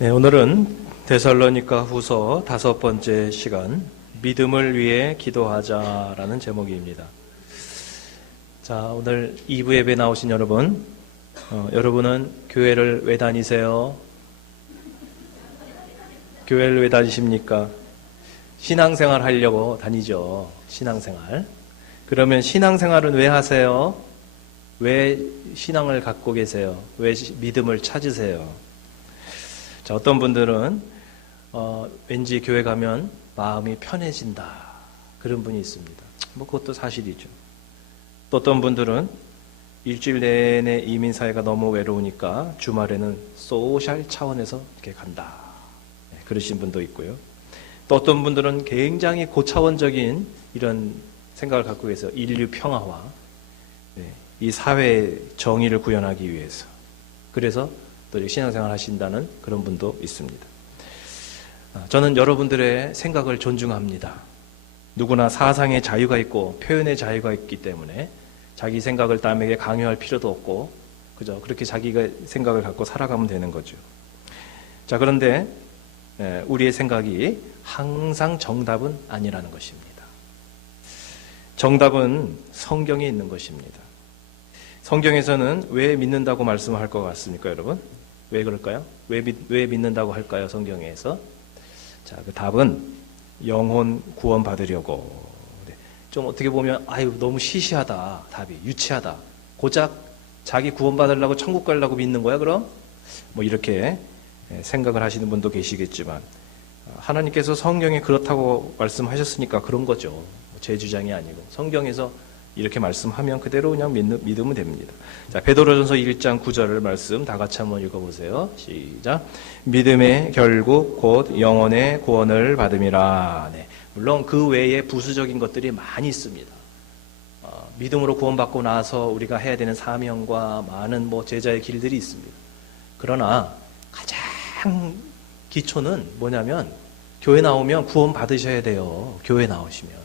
네, 오늘은 데살로니가 후서 5번째 시간, 믿음을 위해 기도하자라는 제목입니다. 자, 오늘 2부 예배 나오신 여러분, 여러분은 교회를 왜 다니세요? 교회를 왜 다니십니까? 신앙생활 하려고 다니죠. 신앙생활. 그러면 신앙생활은 왜 하세요? 왜 신앙을 갖고 계세요? 왜 믿음을 찾으세요? 자, 어떤 분들은 왠지 교회 가면 마음이 편해진다, 그런 분이 있습니다. 뭐 그것도 사실이죠. 또 어떤 분들은 일주일 내내 이민사회가 너무 외로우니까 주말에는 소셜 차원에서 이렇게 간다, 그러신 분도 있고요. 또 어떤 분들은 굉장히 고차원적인 이런 생각을 갖고 계세요. 인류 평화와 이 사회의 정의를 구현하기 위해서. 그래서 또 신앙생활 하신다는 그런 분도 있습니다. 저는 여러분들의 생각을 존중합니다. 누구나 사상의 자유가 있고 표현의 자유가 있기 때문에 자기 생각을 남에게 강요할 필요도 없고, 그죠? 그렇게 자기가 생각을 갖고 살아가면 되는 거죠. 자, 그런데 우리의 생각이 항상 정답은 아니라는 것입니다. 정답은 성경에 있는 것입니다. 성경에서는 왜 믿는다고 말씀할 것 같습니까, 여러분? 왜 그럴까요? 왜 믿는다고 할까요, 성경에서? 자, 그 답은 영혼 구원 받으려고. 좀 어떻게 보면 너무 시시하다, 답이 유치하다. 고작 자기 구원 받으려고 천국 가려고 믿는 거야, 그럼? 뭐 이렇게 생각을 하시는 분도 계시겠지만, 하나님께서 성경에 그렇다고 말씀하셨으니까 그런 거죠. 제 주장이 아니고 성경에서 이렇게 말씀하면 그대로 그냥 믿으면 됩니다. 자, 베드로전서 1장 9절 말씀 다 같이 한번 읽어보세요. 시작. 믿음의 결국 곧 영혼의 구원을 받음이라. 네. 물론 그 외에 부수적인 것들이 많이 있습니다. 믿음으로 구원받고 나서 우리가 해야 되는 사명과 많은 제자의 길들이 있습니다. 그러나 가장 기초는 뭐냐면, 교회 나오면 구원 받으셔야 돼요. 교회 나오시면.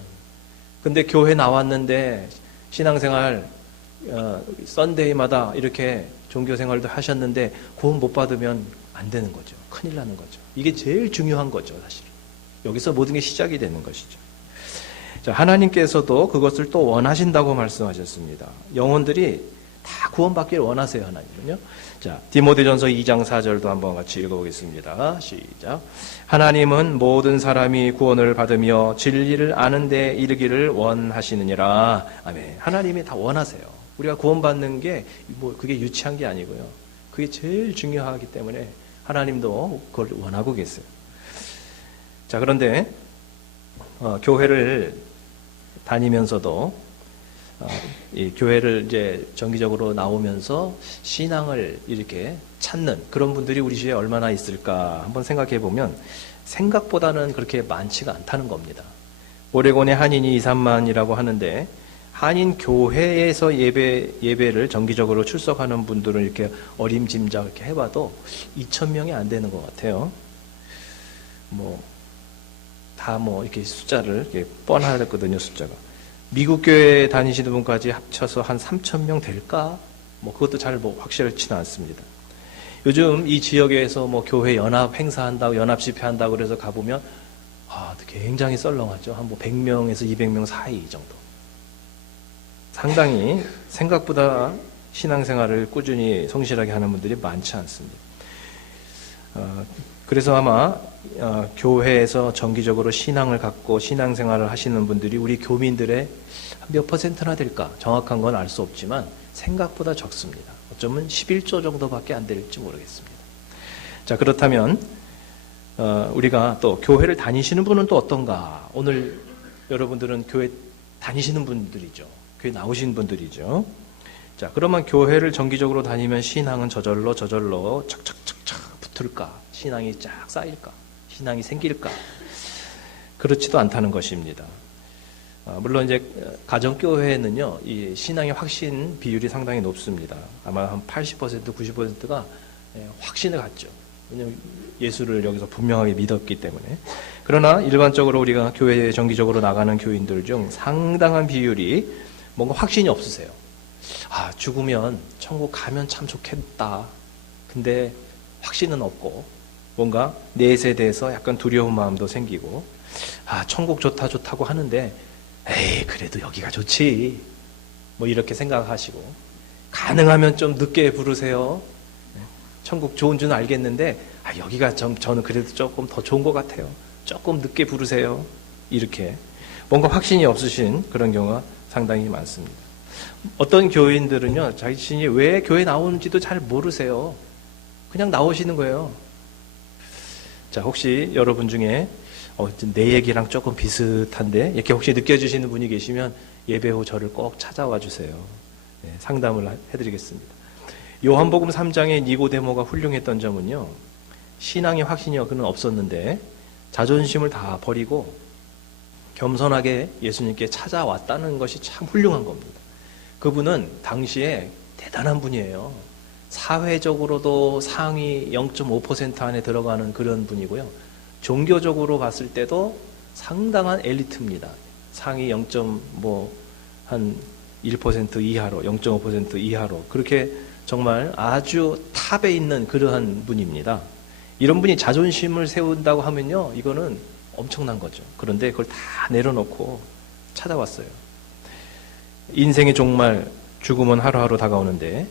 근데 교회 나왔는데 신앙생활 썬데이마다 이렇게 종교생활도 하셨는데 구원 못 받으면 안 되는 거죠. 큰일 나는 거죠. 이게 제일 중요한 거죠, 사실. 여기서 모든 게 시작이 되는 것이죠. 자, 하나님께서도 그것을 또 원하신다고 말씀하셨습니다. 영혼들이 다 구원받기를 원하세요, 하나님은요. 자, 디모데전서 2장 4절도 한번 같이 읽어보겠습니다. 시작. 하나님은 모든 사람이 구원을 받으며 진리를 아는 데 이르기를 원하시느니라. 아멘. 하나님이 다 원하세요. 우리가 구원받는 게 그게 유치한 게 아니고요. 그게 제일 중요하기 때문에 하나님도 그걸 원하고 계세요. 자, 그런데 교회를 다니면서도 이 교회를 이제 정기적으로 나오면서 신앙을 이렇게 찾는 그런 분들이 우리 주위에 얼마나 있을까 한번 생각해 보면 생각보다는 그렇게 많지가 않다는 겁니다. 오레곤에 한인이 2, 3만이라고 하는데, 한인 교회에서 예배를 정기적으로 출석하는 분들은 이렇게 어림짐작 이렇게 해봐도 2,000명이 안 되는 것 같아요. 다 이렇게 숫자를 이렇게 뻔하거든요, 숫자가. 미국 교회 다니시는 분까지 합쳐서 한 3,000명 될까? 그것도 잘 확실치는 않습니다. 요즘 이 지역에서 교회 연합 행사한다고, 연합 집회한다고 그래서 가보면, 굉장히 썰렁하죠. 한 100명에서 200명 사이 정도. 상당히 생각보다 신앙생활을 꾸준히 성실하게 하는 분들이 많지 않습니다. 그래서 아마 교회에서 정기적으로 신앙을 갖고 신앙생활을 하시는 분들이 우리 교민들의 몇 퍼센트나 될까? 정확한 건 알 수 없지만 생각보다 적습니다. 어쩌면 11조 정도밖에 안 될지 모르겠습니다. 자, 그렇다면 우리가 또 교회를 다니시는 분은 또 어떤가? 오늘 여러분들은 교회 다니시는 분들이죠. 교회 나오신 분들이죠. 자, 그러면 교회를 정기적으로 다니면 신앙은 저절로 착착착착 붙을까? 신앙이 쫙 쌓일까? 신앙이 생길까? 그렇지도 않다는 것입니다. 물론 이제 가정교회는요, 이 신앙의 확신 비율이 상당히 높습니다. 아마 한 80%, 90%가 확신을 갖죠. 왜냐하면 예수를 여기서 분명하게 믿었기 때문에. 그러나 일반적으로 우리가 교회에 정기적으로 나가는 교인들 중 상당한 비율이 뭔가 확신이 없으세요. 죽으면 천국 가면 참 좋겠다. 근데 확신은 없고, 뭔가 넷에 대해서 약간 두려운 마음도 생기고, 아, 천국 좋다고 하는데, 에이, 그래도 여기가 좋지. 뭐 이렇게 생각하시고, 가능하면 좀 늦게 부르세요. 천국 좋은 줄은 알겠는데, 아, 여기가 저는 그래도 조금 더 좋은 것 같아요. 조금 늦게 부르세요. 이렇게. 뭔가 확신이 없으신 그런 경우가 상당히 많습니다. 어떤 교인들은요, 자신이 왜 교회 나오는지도 잘 모르세요. 그냥 나오시는 거예요. 자, 혹시 여러분 중에 내 얘기랑 조금 비슷한데 이렇게 혹시 느껴지시는 분이 계시면 예배 후 저를 꼭 찾아와 주세요. 네, 상담을 해드리겠습니다. 요한복음 3장의 니고데모가 훌륭했던 점은요, 신앙의 확신이 그는 없었는데 자존심을 다 버리고 겸손하게 예수님께 찾아왔다는 것이 참 훌륭한 겁니다. 그분은 당시에 대단한 분이에요. 사회적으로도 상위 0.5% 안에 들어가는 그런 분이고요. 종교적으로 봤을 때도 상당한 엘리트입니다. 상위 0.1% 이하로, 0.5% 이하로 그렇게 정말 아주 탑에 있는 그러한 분입니다. 이런 분이 자존심을 세운다고 하면요, 이거는 엄청난 거죠. 그런데 그걸 다 내려놓고 찾아왔어요. 인생의 종말, 죽음은 하루하루 다가오는데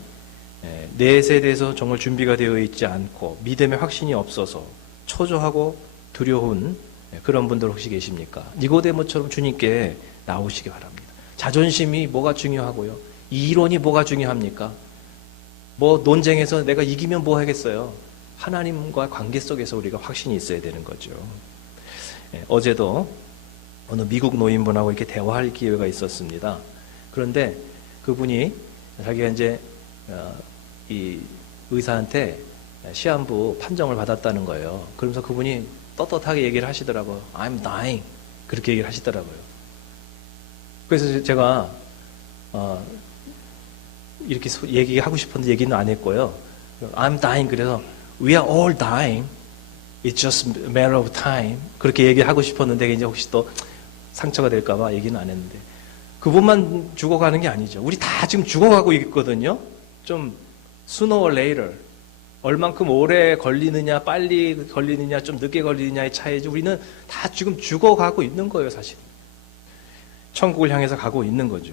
넷에 대해서 정말 준비가 되어 있지 않고 믿음의 확신이 없어서 초조하고 두려운 그런 분들 혹시 계십니까? 니고데모처럼 주님께 나오시기 바랍니다. 자존심이 뭐가 중요하고요? 이론이 뭐가 중요합니까? 뭐 논쟁에서 내가 이기면 뭐 하겠어요? 하나님과 관계 속에서 우리가 확신이 있어야 되는 거죠. 어제도 어느 미국 노인분하고 이렇게 대화할 기회가 있었습니다. 그런데 그분이 자기가 이제 이 의사한테 시한부 판정을 받았다는 거예요. 그러면서 그분이 떳떳하게 얘기를 하시더라고요. I'm dying. 그렇게 얘기를 하시더라고요. 그래서 제가 이렇게 얘기하고 싶은데 얘기는 안 했고요. I'm dying. 그래서 We are all dying. It's just a matter of time. 그렇게 얘기하고 싶었는데 이제 혹시 또 상처가 될까봐 얘기는 안 했는데, 그분만 죽어가는 게 아니죠. 우리 다 지금 죽어가고 있거든요. 좀 sooner or later, 얼만큼 오래 걸리느냐, 빨리 걸리느냐, 좀 늦게 걸리느냐의 차이지, 우리는 다 지금 죽어가고 있는 거예요, 사실. 천국을 향해서 가고 있는 거죠.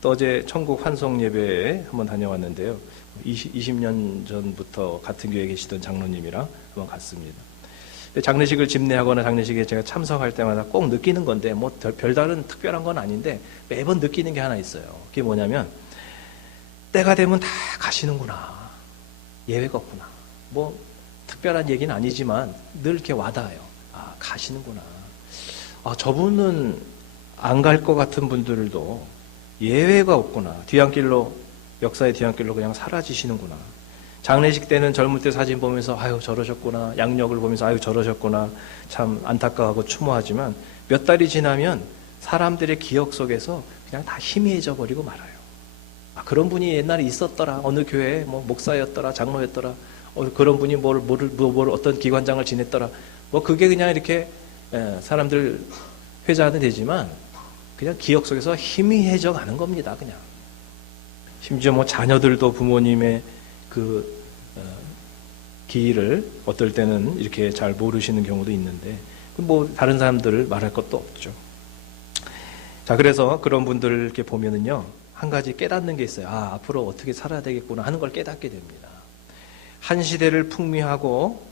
또 어제 천국 환송 예배에 한번 다녀왔는데요. 20년 전부터 같은 교회에 계시던 장로님이랑 한번 갔습니다. 장례식을 집례하거나 장례식에 제가 참석할 때마다 꼭 느끼는 건데, 뭐 별다른 특별한 건 아닌데 매번 느끼는 게 하나 있어요. 그게 뭐냐면, 때가 되면 다 가시는구나. 예외가 없구나. 뭐 특별한 얘기는 아니지만 늘 이렇게 와닿아요. 아, 가시는구나. 아, 저분은 안 갈 것 같은 분들도 예외가 없구나. 뒤안길로, 역사의 뒤안길로 그냥 사라지시는구나. 장례식 때는 젊을 때 사진 보면서 아유 저러셨구나, 양력을 보면서 아유 저러셨구나, 참 안타까워하고 추모하지만 몇 달이 지나면 사람들의 기억 속에서 그냥 다 희미해져 버리고 말아요. 아, 그런 분이 옛날에 있었더라. 어느 교회에 뭐 목사였더라, 장로였더라. 그런 분이 뭘 어떤 기관장을 지냈더라. 뭐 그게 그냥 이렇게 사람들 회자는 되지만 그냥 기억 속에서 희미해져 가는 겁니다. 그냥. 심지어 뭐 자녀들도 부모님의 그 기일을 어떨 때는 이렇게 잘 모르시는 경우도 있는데, 뭐 다른 사람들을 말할 것도 없죠. 자, 그래서 그런 분들을 이렇게 보면은요, 한 가지 깨닫는 게 있어요. 아, 앞으로 어떻게 살아야 되겠구나 하는 걸 깨닫게 됩니다. 한 시대를 풍미하고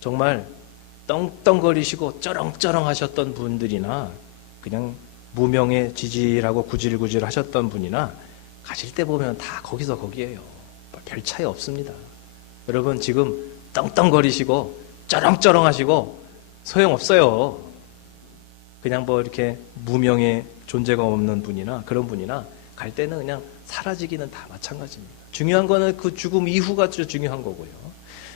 정말 떵떵거리시고 쩌렁쩌렁 하셨던 분들이나 그냥 무명에 지질하고 구질구질 하셨던 분이나 가실 때 보면 다 거기서 거기에요. 별 차이 없습니다. 여러분 지금 떵떵거리시고 쩌렁쩌렁 하시고 소용없어요. 그냥 뭐 이렇게 무명의 존재가 없는 분이나 그런 분이나 갈 때는 그냥 사라지기는 다 마찬가지입니다. 중요한 거는 그 죽음 이후가 중요한 거고요.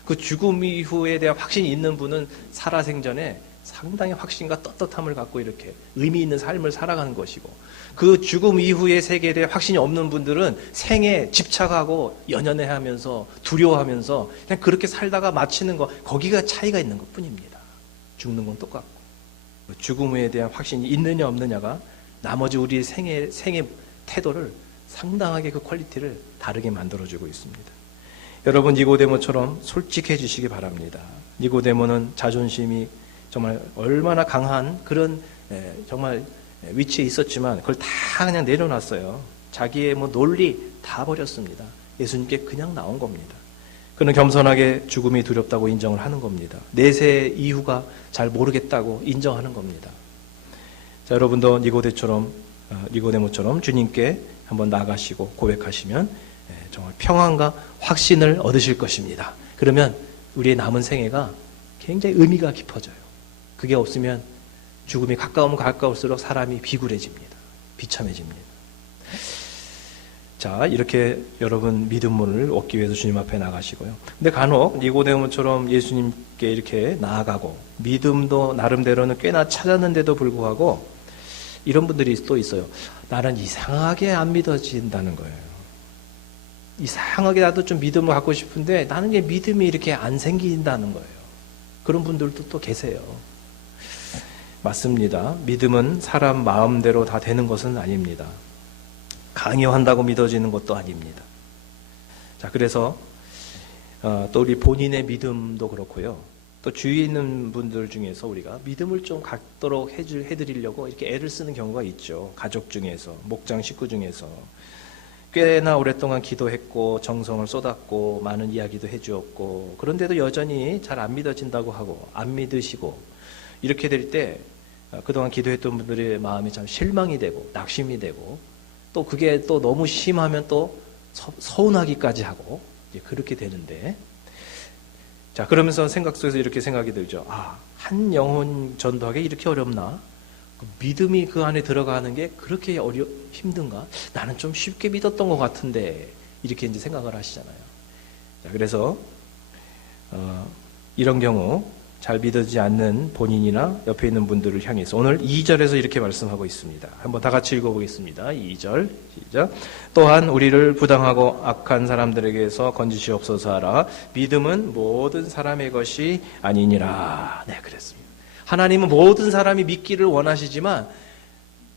그 죽음 이후에 대한 확신이 있는 분은 살아생전에 상당히 확신과 떳떳함을 갖고 이렇게 의미 있는 삶을 살아가는 것이고, 그 죽음 이후의 세계에 대해 확신이 없는 분들은 생에 집착하고 연연해하면서 두려워하면서 그냥 그렇게 살다가 마치는 거, 거기가 차이가 있는 것뿐입니다. 죽는 건 똑같고, 죽음에 대한 확신이 있느냐 없느냐가 나머지 우리의 생의 태도를 상당하게 그 퀄리티를 다르게 만들어주고 있습니다. 여러분 니고데모처럼 솔직해지시기 바랍니다. 니고데모는 자존심이 정말 얼마나 강한 그런 정말 위치에 있었지만 그걸 다 그냥 내려놨어요. 자기의 뭐 논리 다 버렸습니다. 예수님께 그냥 나온 겁니다. 그는 겸손하게 죽음이 두렵다고 인정을 하는 겁니다. 내세 이유가 잘 모르겠다고 인정하는 겁니다. 자, 여러분도 니고데모처럼 주님께 한번 나가시고 고백하시면 정말 평안과 확신을 얻으실 것입니다. 그러면 우리의 남은 생애가 굉장히 의미가 깊어져요. 그게 없으면 죽음이 가까우면 가까울수록 사람이 비굴해집니다. 비참해집니다. 자, 이렇게 여러분 믿음을 얻기 위해서 주님 앞에 나가시고요. 근데 간혹 니고데모처럼 예수님께 이렇게 나아가고 믿음도 나름대로는 꽤나 찾았는데도 불구하고 이런 분들이 또 있어요. 나는 이상하게 안 믿어진다는 거예요. 이상하게 나도 좀 믿음을 갖고 싶은데 나는 게 믿음이 이렇게 안 생긴다는 거예요. 그런 분들도 또 계세요. 맞습니다. 믿음은 사람 마음대로 다 되는 것은 아닙니다. 강요한다고 믿어지는 것도 아닙니다. 자, 그래서 또 우리 본인의 믿음도 그렇고요. 또 주위에 있는 분들 중에서 우리가 믿음을 좀 갖도록 해드리려고 이렇게 애를 쓰는 경우가 있죠. 가족 중에서, 목장 식구 중에서. 꽤나 오랫동안 기도했고 정성을 쏟았고 많은 이야기도 해주었고 그런데도 여전히 잘 안 믿어진다고 하고 안 믿으시고 이렇게 될 때 그동안 기도했던 분들의 마음이 참 실망이 되고 낙심이 되고 또 그게 또 너무 심하면 또 서운하기까지 하고 그렇게 되는데 자, 그러면서 생각 속에서 이렇게 생각이 들죠. 아, 한 영혼 전도하기 이렇게 어렵나? 믿음이 그 안에 들어가는 게 그렇게 힘든가? 나는 좀 쉽게 믿었던 것 같은데 이렇게 이제 생각을 하시잖아요. 자, 그래서 이런 경우 잘 믿어지지 않는 본인이나 옆에 있는 분들을 향해서 오늘 2절에서 이렇게 말씀하고 있습니다. 한번 다 같이 읽어보겠습니다. 2절 시작. 또한 우리를 부당하고 악한 사람들에게서 건지시옵소서 하라. 믿음은 모든 사람의 것이 아니니라. 네, 그랬습니다. 하나님은 모든 사람이 믿기를 원하시지만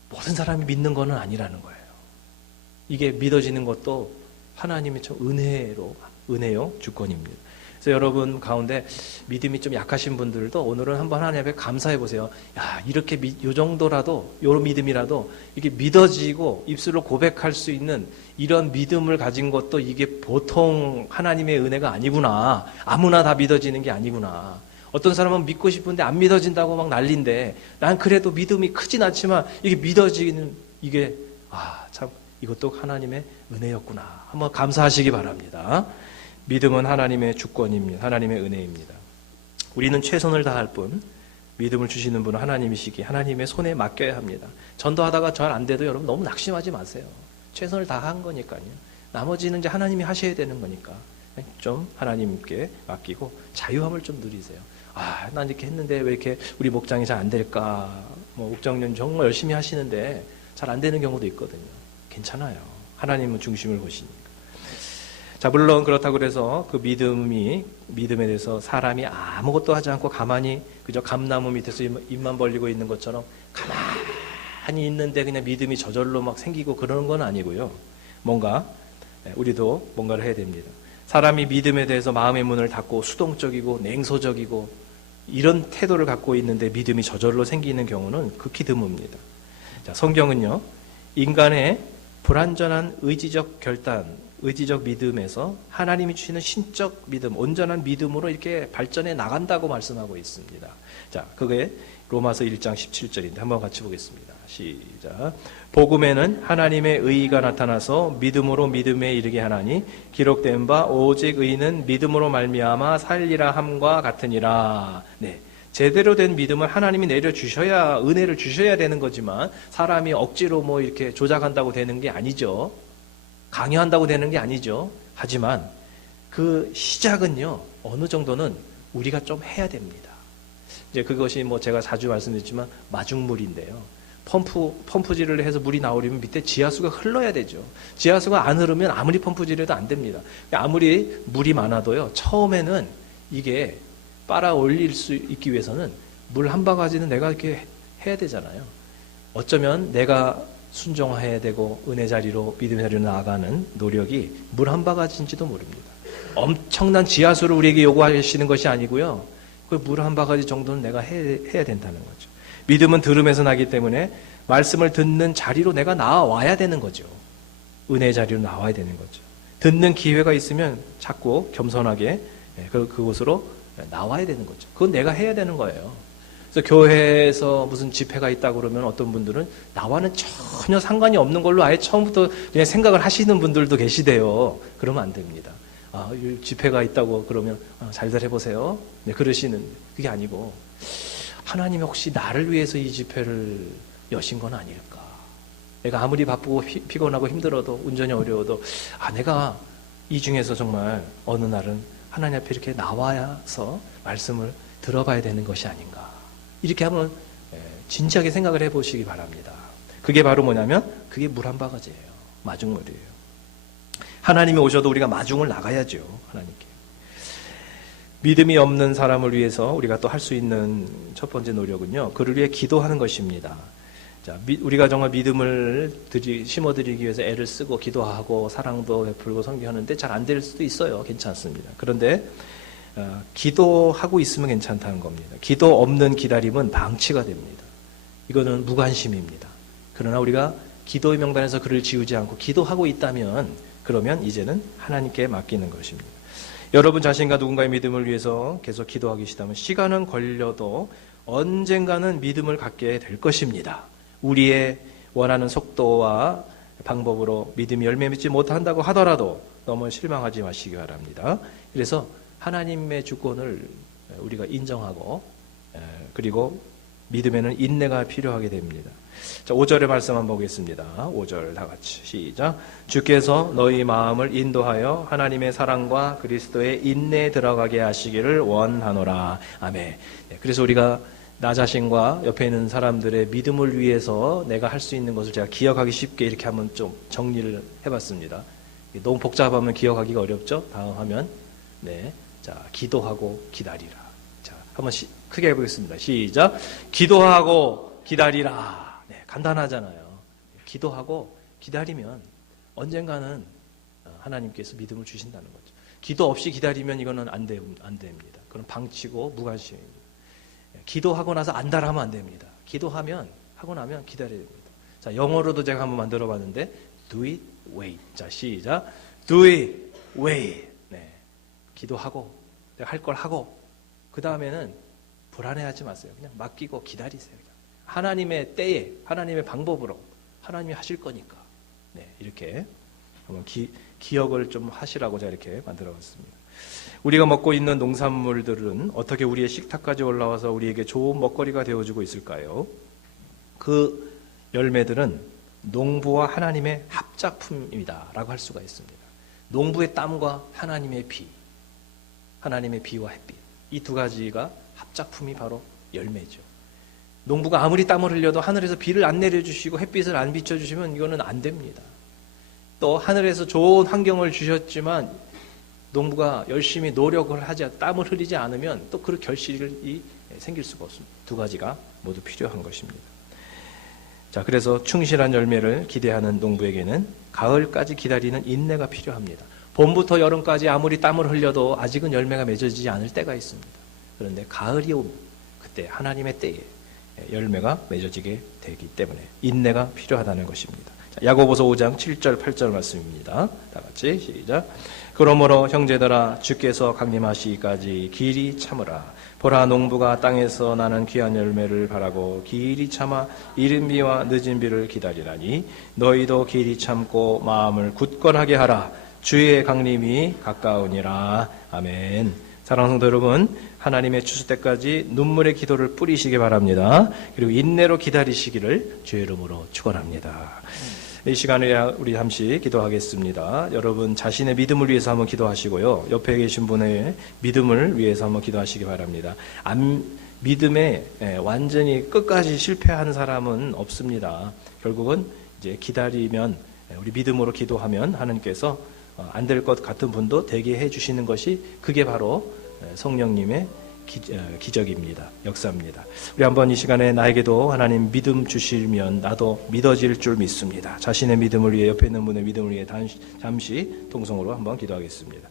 모든 사람이 믿는 것은 아니라는 거예요. 이게 믿어지는 것도 하나님의 참 은혜요 주권입니다. 그래서 여러분 가운데 믿음이 좀 약하신 분들도 오늘은 한번 하나님 앞에 감사해 보세요. 야, 이렇게 요 정도라도, 요 믿음이라도 이게 믿어지고 입술로 고백할 수 있는 이런 믿음을 가진 것도 이게 보통 하나님의 은혜가 아니구나. 아무나 다 믿어지는 게 아니구나. 어떤 사람은 믿고 싶은데 안 믿어진다고 막 난리인데 난 그래도 믿음이 크진 않지만 이게 믿어지는 이게 참 이것도 하나님의 은혜였구나. 한번 감사하시기 바랍니다. 믿음은 하나님의 주권입니다. 하나님의 은혜입니다. 우리는 최선을 다할 뿐 믿음을 주시는 분은 하나님이시기에 하나님의 손에 맡겨야 합니다. 전도하다가 잘 안 돼도 여러분 너무 낙심하지 마세요. 최선을 다한 거니까요. 나머지는 이제 하나님이 하셔야 되는 거니까 좀 하나님께 맡기고 자유함을 좀 누리세요. 난 이렇게 했는데 왜 이렇게 우리 목장이 잘 안 될까? 목장님 정말 열심히 하시는데 잘 안 되는 경우도 있거든요. 괜찮아요. 하나님은 중심을 보시니까. 자, 물론 그렇다고 해서 그 믿음에 대해서 사람이 아무것도 하지 않고 가만히 그저 감나무 밑에서 입만 벌리고 있는 것처럼 가만히 있는데 그냥 믿음이 저절로 막 생기고 그러는 건 아니고요. 우리도 뭔가를 해야 됩니다. 사람이 믿음에 대해서 마음의 문을 닫고 수동적이고 냉소적이고 이런 태도를 갖고 있는데 믿음이 저절로 생기는 경우는 극히 드뭅니다. 자, 성경은요, 인간의 불완전한 의지적 결단, 의지적 믿음에서 하나님이 주시는 신적 믿음, 온전한 믿음으로 이렇게 발전해 나간다고 말씀하고 있습니다. 자, 그게 로마서 1장 17절인데 한번 같이 보겠습니다. 시작. 복음에는 하나님의 의의가 나타나서 믿음으로 믿음에 이르게 하나니 기록된 바 오직 의는 믿음으로 말미암아 살리라 함과 같으니라. 네. 제대로 된 믿음을 하나님이 내려주셔야, 은혜를 주셔야 되는 거지만 사람이 억지로 이렇게 조작한다고 되는 게 아니죠. 강요한다고 되는 게 아니죠. 하지만 그 시작은요, 어느 정도는 우리가 좀 해야 됩니다. 이제 그것이 제가 자주 말씀드렸지만 마중물인데요. 펌프질을 해서 물이 나오려면 밑에 지하수가 흘러야 되죠. 지하수가 안 흐르면 아무리 펌프질해도 안 됩니다. 아무리 물이 많아도요, 처음에는 이게 빨아 올릴 수 있기 위해서는 물 한 바가지는 내가 이렇게 해야 되잖아요. 어쩌면 내가 순종해야 되고 은혜 자리로 믿음의 자리로 나아가는 노력이 물 한 바가지인지도 모릅니다. 엄청난 지하수를 우리에게 요구하시는 것이 아니고요. 그 물 한 바가지 정도는 내가 해야 된다는 거죠. 믿음은 들음에서 나기 때문에 말씀을 듣는 자리로 내가 나와야 되는 거죠. 은혜의 자리로 나와야 되는 거죠. 듣는 기회가 있으면 자꾸 겸손하게 그곳으로 나와야 되는 거죠. 그건 내가 해야 되는 거예요. 그래서 교회에서 무슨 집회가 있다고 그러면 어떤 분들은 나와는 전혀 상관이 없는 걸로 아예 처음부터 그냥 생각을 하시는 분들도 계시대요. 그러면 안 됩니다. 집회가 있다고 그러면 잘들 해보세요. 네, 그러시는 그게 아니고 하나님이 혹시 나를 위해서 이 집회를 여신 건 아닐까? 내가 아무리 바쁘고 피곤하고 힘들어도 운전이 어려워도 내가 이 중에서 정말 어느 날은 하나님 앞에 이렇게 나와서 말씀을 들어봐야 되는 것이 아닌가? 이렇게 한번 진지하게 생각을 해보시기 바랍니다. 그게 바로 뭐냐면 그게 물 한 바가지예요. 마중물이에요. 하나님이 오셔도 우리가 마중을 나가야죠. 하나님께. 믿음이 없는 사람을 위해서 우리가 또 할 수 있는 첫 번째 노력은요. 그를 위해 기도하는 것입니다. 자, 우리가 정말 믿음을 심어드리기 위해서 애를 쓰고 기도하고 사랑도 베풀고 섬기하는데 잘 안 될 수도 있어요. 괜찮습니다. 그런데 기도하고 있으면 괜찮다는 겁니다. 기도 없는 기다림은 방치가 됩니다. 이거는 무관심입니다. 그러나 우리가 기도의 명단에서 그를 지우지 않고 기도하고 있다면 그러면 이제는 하나님께 맡기는 것입니다. 여러분 자신과 누군가의 믿음을 위해서 계속 기도하기 시작하면 시간은 걸려도 언젠가는 믿음을 갖게 될 것입니다. 우리의 원하는 속도와 방법으로 믿음이 열매 맺지 못한다고 하더라도 너무 실망하지 마시기 바랍니다. 그래서 하나님의 주권을 우리가 인정하고 그리고 믿음에는 인내가 필요하게 됩니다. 자, 5절의 말씀 한번 보겠습니다. 5절 다 같이 시작. 주께서 너희 마음을 인도하여 하나님의 사랑과 그리스도의 인내에 들어가게 하시기를 원하노라. 아멘. 그래서 우리가 나 자신과 옆에 있는 사람들의 믿음을 위해서 내가 할 수 있는 것을 제가 기억하기 쉽게 이렇게 한번 좀 정리를 해봤습니다. 너무 복잡하면 기억하기가 어렵죠? 다음 화면. 네. 자, 기도하고 기다리라. 자, 한번 크게 해보겠습니다. 시작. 기도하고 기다리라. 네, 간단하잖아요. 기도하고 기다리면 언젠가는 하나님께서 믿음을 주신다는 거죠. 기도 없이 기다리면 이거는 안 됩니다. 그건 방치고 무관심입니다. 기도하고 나서 안달하면 안 됩니다. 하고 나면 기다려야 됩니다. 자, 영어로도 제가 한번 만들어 봤는데 do it, wait. 자, 시작. do it, wait. 네. 기도하고 내가 할 걸 하고 그 다음에는 불안해하지 마세요. 그냥 맡기고 기다리세요. 그냥. 하나님의 때에 하나님의 방법으로 하나님이 하실 거니까. 네, 이렇게 한번 기억을 좀 하시라고 제가 이렇게 만들어 봤습니다. 우리가 먹고 있는 농산물들은 어떻게 우리의 식탁까지 올라와서 우리에게 좋은 먹거리가 되어주고 있을까요? 그 열매들은 농부와 하나님의 합작품이다 라고 할 수가 있습니다. 농부의 땀과 하나님의 비와 햇빛, 이 두 가지가 합작품이 바로 열매죠. 농부가 아무리 땀을 흘려도 하늘에서 비를 안 내려주시고 햇빛을 안 비춰주시면 이거는 안 됩니다. 또 하늘에서 좋은 환경을 주셨지만 농부가 열심히 노력을 하지 땀을 흘리지 않으면 또 그 결실이 생길 수가 없습니다. 두 가지가 모두 필요한 것입니다. 자, 그래서 충실한 열매를 기대하는 농부에게는 가을까지 기다리는 인내가 필요합니다. 봄부터 여름까지 아무리 땀을 흘려도 아직은 열매가 맺어지지 않을 때가 있습니다. 그런데 가을이 오면 그때 하나님의 때에 열매가 맺어지게 되기 때문에 인내가 필요하다는 것입니다. 자, 야고보서 5장 7절 8절 말씀입니다. 다 같이 시작. 그러므로 형제들아 주께서 강림하시기까지 길이 참으라. 보라 농부가 땅에서 나는 귀한 열매를 바라고 길이 참아 이른 비와 늦은 비를 기다리라니 너희도 길이 참고 마음을 굳건하게 하라. 주의 강림이 가까우니라. 아멘. 사랑하는 성도 여러분, 하나님의 추수 때까지 눈물의 기도를 뿌리시기 바랍니다. 그리고 인내로 기다리시기를 주의 이름으로 축원합니다. 이 시간에 우리 잠시 기도하겠습니다. 여러분 자신의 믿음을 위해서 한번 기도하시고요. 옆에 계신 분의 믿음을 위해서 한번 기도하시기 바랍니다. 믿음에 완전히 끝까지 실패한 사람은 없습니다. 결국은 이제 기다리면 우리 믿음으로 기도하면 하나님께서 안 될 것 같은 분도 되게 해주시는 것이 그게 바로 성령님의 기적입니다. 역사입니다. 우리 한번 이 시간에 나에게도 하나님 믿음 주시면 나도 믿어질 줄 믿습니다. 자신의 믿음을 위해 옆에 있는 분의 믿음을 위해 잠시 통성으로 한번 기도하겠습니다.